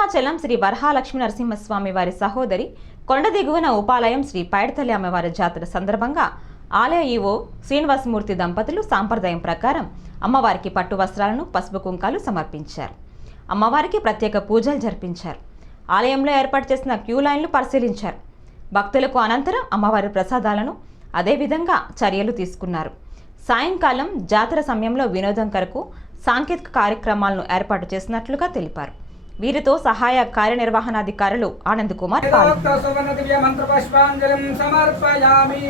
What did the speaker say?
సింహాచలం శ్రీ వరహాలక్ష్మీ నరసింహస్వామి వారి సహోదరి కొండ దిగువన ఉపాలయం శ్రీ పైడితల్లి అమ్మవారి జాతర సందర్భంగా ఆలయ ఈవో శ్రీనివాసమూర్తి దంపతులు సాంప్రదాయం ప్రకారం అమ్మవారికి పట్టు వస్త్రాలను పసుపు కుంకాలు సమర్పించారు. అమ్మవారికి ప్రత్యేక పూజలు జరిపించారు. ఆలయంలో ఏర్పాటు చేసిన క్యూ లైన్లు పరిశీలించారు. భక్తులకు అనంతరం అమ్మవారి ప్రసాదాలను అదేవిధంగా చర్యలు తీసుకున్నారు. సాయంకాలం జాతర సమయంలో వినోదం కొరకు సాంకేతిక కార్యక్రమాలను ఏర్పాటు చేసినట్లుగా తెలిపారు. వీరితో సహాయ కార్యనిర్వహణాధికారులు ఆనంద్ కుమార్ మంత్ర పుష్పాంజలిం సమర్పయామి.